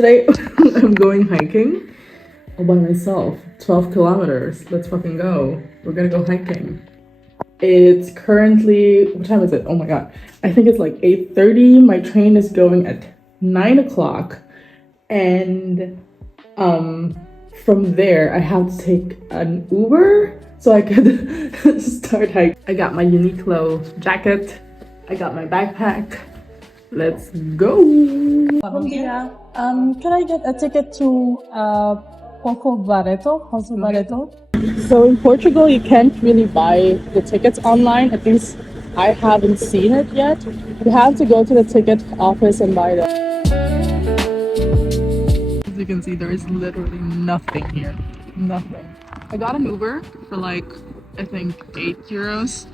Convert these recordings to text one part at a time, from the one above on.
Today I'm going hiking all by myself. 12 kilometers. Let's fucking go. We're gonna go hiking. It's currently, what time is it? Oh my god. I think it's like 8:30. My train is going at 9 o'clock. And from there I have to take an Uber so I could start hiking. I got my Uniqlo jacket. I got my backpack. Let's go. Bom dia. Can I get a ticket to Poco Barreto? How's Barreto? So in Portugal, you can't really buy the tickets online. At least I haven't seen it yet. You have to go to the ticket office and buy them. As you can see, there is literally nothing here. Nothing. I got an Uber for like, I think 8 euros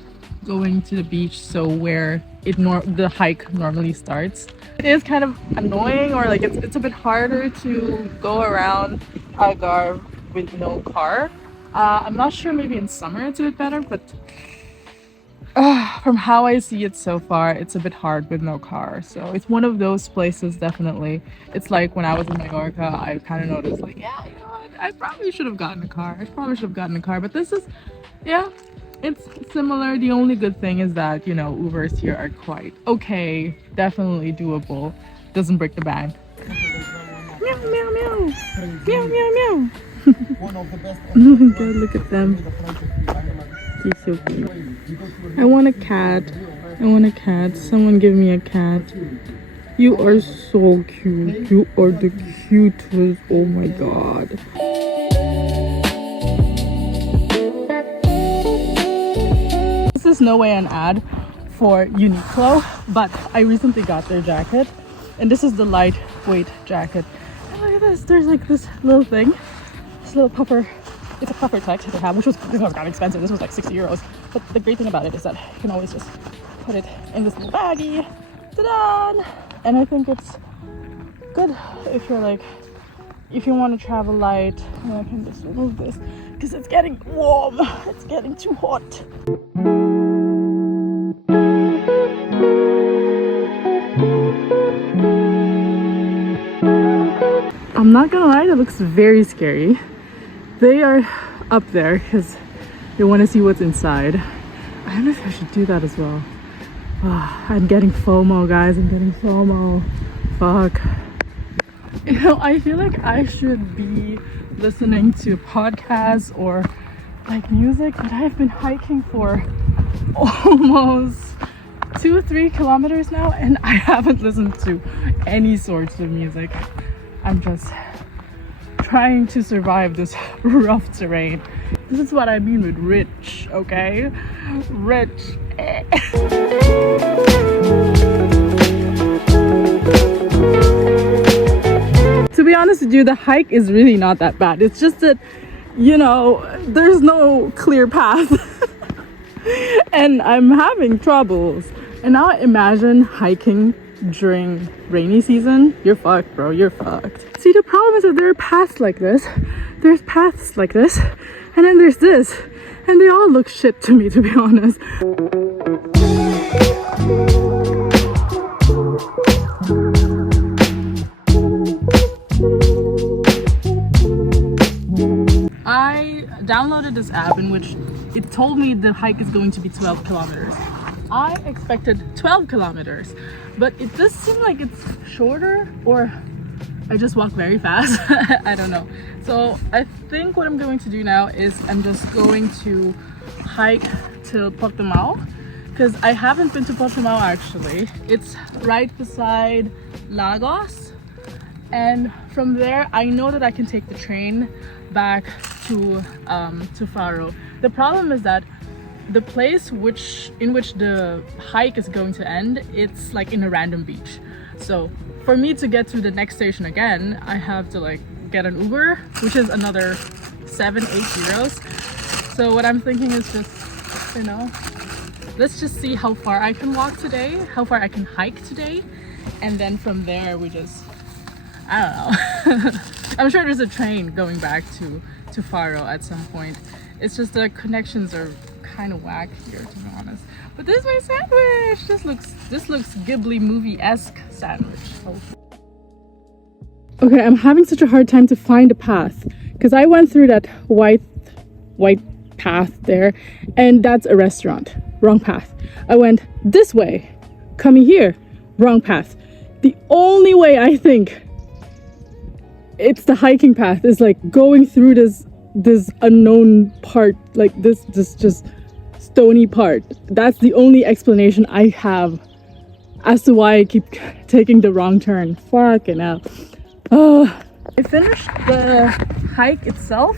going to the beach, so where the hike normally starts. It is kind of annoying, or like it's a bit harder to go around Algarve with no car. I'm not sure, maybe in summer it's a bit better, but from how I see it so far, it's a bit hard with no car. So it's one of those places, definitely. It's like when I was in Mallorca, I kind of noticed like, yeah, you know what, I probably should have gotten a car. But this is, yeah, it's similar. The only good thing is that, you know, Ubers here are quite okay, definitely doable, doesn't break the bank. Meow, meow, meow. Meow, meow, meow. Oh my god, look at them. He's so cute. I want a cat. Someone give me a cat. You are so cute. You are the cutest. Oh my god. This is no way an ad for Uniqlo, but I recently got their jacket, and this is the lightweight jacket. And look at this. There's like this little thing. This little puffer, it's a puffer tech they have, which was kind of expensive. This was like 60 euros. But the great thing about it is that you can always just put it in this little baggie. Ta-da! And I think it's good if you're like, if you want to travel light. And I can just remove this because it's getting warm. It's getting too hot. I'm not gonna lie, that looks very scary. They are up there because they want to see what's inside. I don't know if I should do that as well. Oh, I'm getting FOMO, guys. I'm getting FOMO. Fuck. You know, I feel like I should be listening to podcasts or like music, but I've been hiking for almost 2-3 kilometers now, and I haven't listened to any sorts of music. I'm just trying to survive this rough terrain. This is what I mean with rich, okay? Rich. To be honest with you, the hike is really not that bad. It's just that, you know, there's no clear path. And I'm having troubles. And now imagine hiking during rainy season. You're fucked, bro. You're fucked. See, the problem is that there are paths like this. There's paths like this. And then there's this. And they all look shit to me, to be honest. I downloaded this app in which it told me the hike is going to be 12 kilometers. I expected 12 kilometers, but it does seem like it's shorter, or I just walk very fast. I don't know. So I think what I'm going to do now is I'm just going to hike to Portimão, because I haven't been to Portimão actually. It's right beside Lagos, and from there I know that I can take the train back to Faro. The problem is that the place in which the hike is going to end, it's like in a random beach. So for me to get to the next station again, I have to like get an Uber, which is another 7-8 euros. So what I'm thinking is just, you know, let's just see how far I can walk today, how far I can hike today, and then from there we just, I don't know. I'm sure there's a train going back to Faro at some point. It's just the connections are kind of whack here, to be honest. But this is my sandwich. This looks Ghibli movie-esque sandwich. Okay, I'm having such a hard time to find a path because I went through that white path there, and that's a restaurant. Wrong path. I went this way, coming here, wrong path. The only way I think it's the hiking path is like going through this unknown part, like this just stony part. That's the only explanation I have as to why I keep taking the wrong turn. Fucking hell. I finished the hike itself.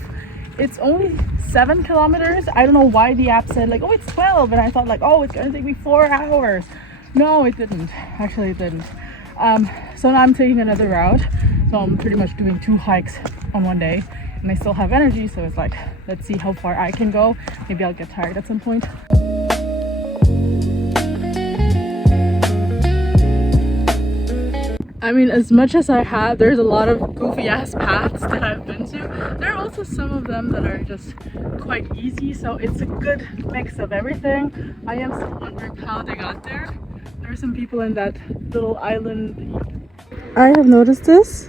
It's only 7 kilometers. I don't know why the app said like, oh, it's 12, and I thought like, oh, it's gonna take me 4 hours. No, it didn't. Actually, it didn't. So now I'm taking another route. So I'm pretty much doing 2 hikes on one day, and I still have energy. So it's like, let's see how far I can go. Maybe I'll get tired at some point. I mean, as much as there's a lot of goofy ass paths that I've been to, there are also some of them that are just quite easy, so it's a good mix of everything. I am still wondering how they got there. There are some people in that little island. I have noticed this.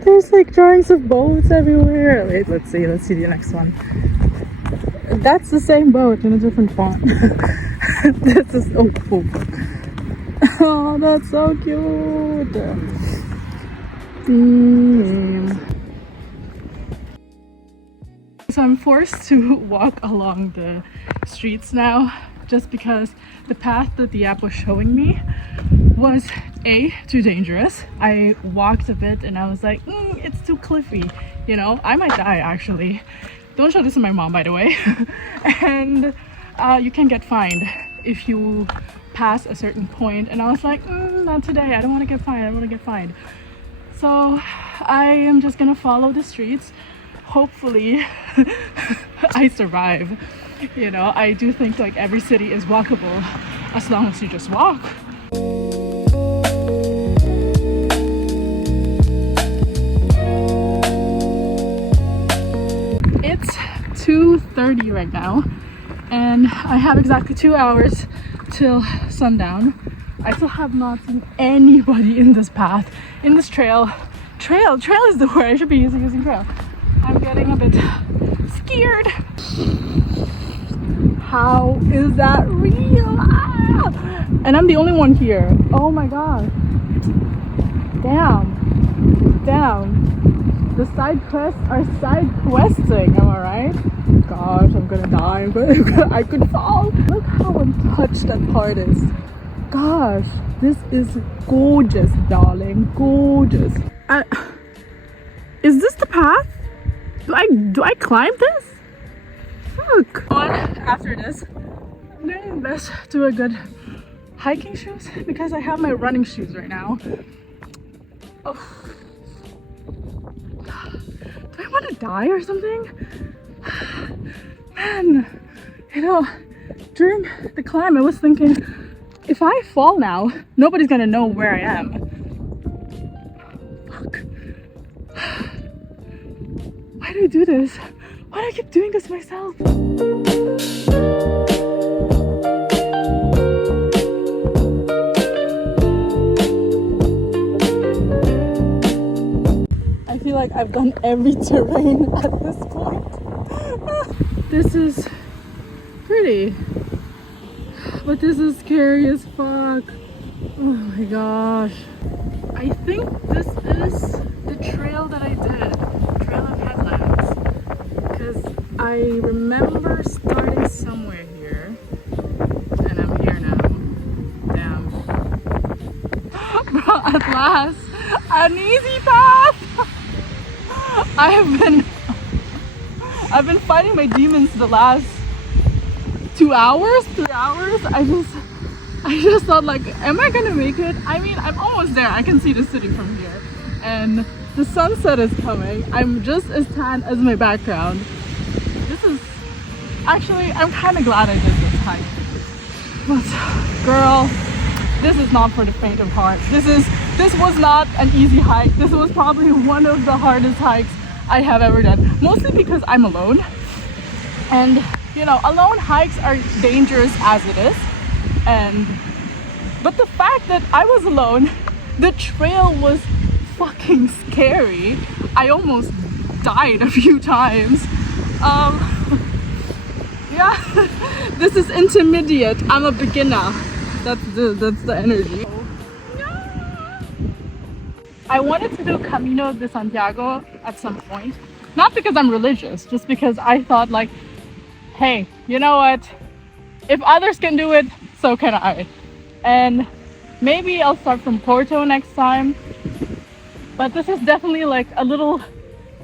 There's like drawings of boats everywhere. Wait, let's see the next one. That's the same boat in a different font. This is oh, that's so cute. So I'm forced to walk along the streets now, just because the path that the app was showing me was too dangerous. I walked a bit and I was like, it's too cliffy, you know, I might die actually. Don't show this to my mom, by the way. And you can get fined if you pass a certain point, and I was like, not today, I don't want to get fined, I don't want to get fined. So I am just gonna follow the streets. Hopefully I survive. You know, I do think like every city is walkable as long as you just walk. It's 2:30 right now, and I have exactly 2 hours till sundown. I still have not seen anybody in this path, in this trail is the word I should be using trail. I'm getting a bit scared. How is that real? And I'm the only one here. Oh my god. Damn. The side quests are side questing, am I right? Gosh, I'm gonna die. I could fall. Look how untouched that part is. Gosh, this is gorgeous, darling. Gorgeous. Is this the path? Do I climb this? Fuck. After this, I'm gonna invest to a good hiking shoes because I have my running shoes right now. Oh. Do I want to die or something? Man, you know, during the climb I was thinking, if I fall now, nobody's gonna know where I am. Fuck. Why do I do this? Why do I keep doing this myself? I feel like I've done every terrain at this point. This is pretty, but this is scary as fuck. Oh my gosh. I think this is the trail that I did, Trail of Headlands, because I remember starting somewhere here, and I'm here now. Damn. Bro, at last, an easy path! I've been fighting my demons the last 2 hours, 3 hours. I just thought like, am I gonna make it? I mean, I'm almost there. I can see the city from here, and the sunset is coming. I'm just as tan as my background. This is actually, I'm kind of glad I did this hike, but girl, this is not for the faint of heart. This was not an easy hike. This was probably one of the hardest hikes I have ever done, mostly because I'm alone, and you know, alone hikes are dangerous as it is, but the fact that I was alone, the trail was fucking scary. I almost died a few times. Yeah, this is intermediate. I'm a beginner. That's the energy. I wanted to do Camino de Santiago at some point. Not because I'm religious, just because I thought like, hey, you know what? If others can do it, so can I. And maybe I'll start from Porto next time. But this is definitely like a little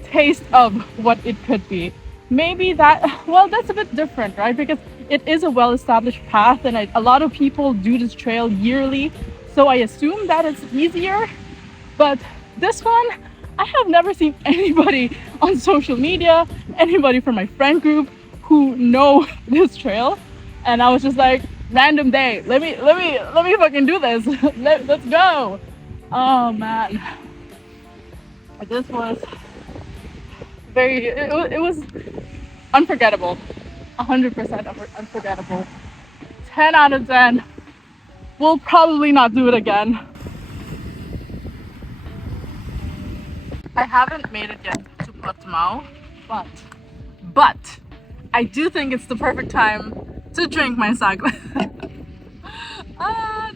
taste of what it could be. Maybe that, well, that's a bit different, right? Because it is a well-established path and a lot of people do this trail yearly. So I assume that it's easier. But this one, I have never seen anybody on social media, anybody from my friend group who know this trail. And I was just like, random day, let me fucking do this. Let's go. Oh man. This was it was unforgettable. 100% unforgettable. 10 out of 10. We'll probably not do it again. I haven't made it yet to Portimão, but I do think it's the perfect time to drink my sangre.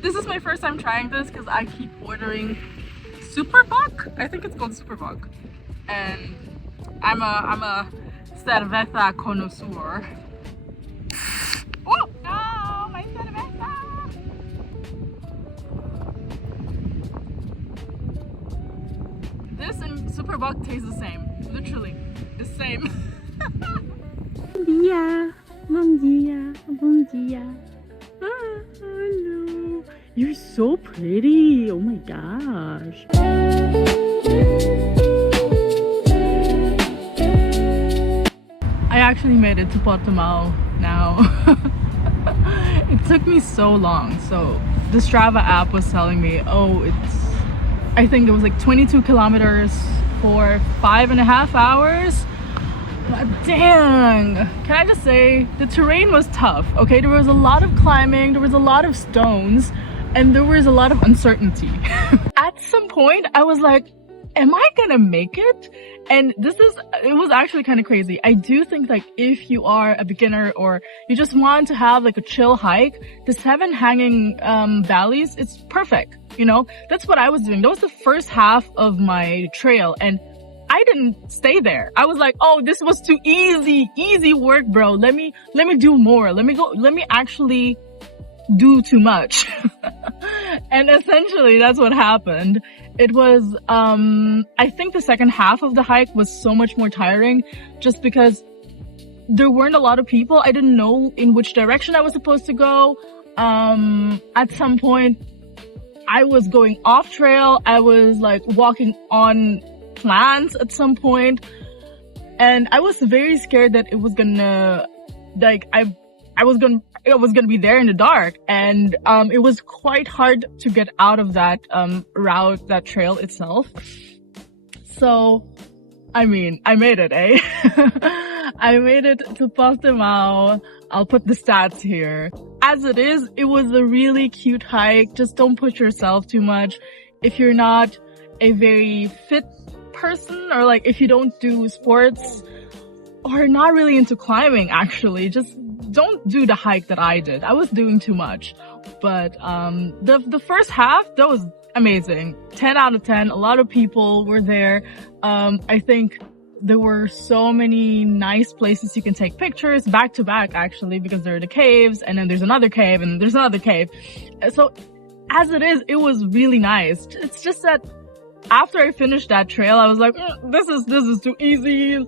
This is my first time trying this because I keep ordering Super Buck. I think it's called Super Buck, and I'm a cerveza connoisseur. Oh no, my cerveza! This and Super Buck taste the same, literally the same. Bom dia, bom dia, bom dia. Hello. You're so pretty. Oh my gosh. I actually made it to Portimão now. It took me so long. So the Strava app was telling me, oh, I think it was like 22 kilometers for 5.5 hours. But dang, can I just say the terrain was tough. Okay, there was a lot of climbing, there was a lot of stones, and there was a lot of uncertainty. At some point I was like, am I gonna make it? And it was actually kind of crazy. I do think like if you are a beginner or you just want to have like a chill hike, the 7 hanging valleys, it's perfect. You know, that's what I was doing. That was the first half of my trail, and I didn't stay there. I was like, oh, this was too easy work, bro. Let me do more. Let me actually do too much. And essentially that's what happened. It was, I think the second half of the hike was so much more tiring just because there weren't a lot of people. I didn't know in which direction I was supposed to go. At some point I was going off trail. I was like walking on plants at some point, and I was very scared that it was gonna, like, I was gonna be there in the dark, and it was quite hard to get out of that route, that trail itself. So I mean, I made it, eh? I made it to Portimão. I'll put the stats here. As it is, it was a really cute hike. Just don't push yourself too much. If you're not a very fit person, or like if you don't do sports or not really into climbing, actually, just don't do the hike that I did. I was doing too much. But the first half, that was amazing. 10 out of 10. A lot of people were there. I think there were so many nice places you can take pictures back to back, actually, because there are the caves, and then there's another cave, and there's another cave. So as it is, it was really nice. It's just that after I finished that trail, I was like, this is too easy.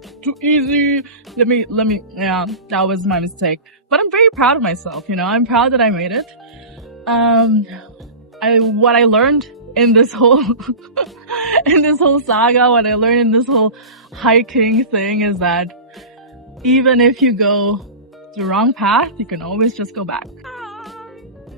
Yeah, that was my mistake. But I'm very proud of myself, you know. I'm proud that I made it. What I learned in this whole saga, what I learned in this whole hiking thing is that even if you go the wrong path, you can always just go back.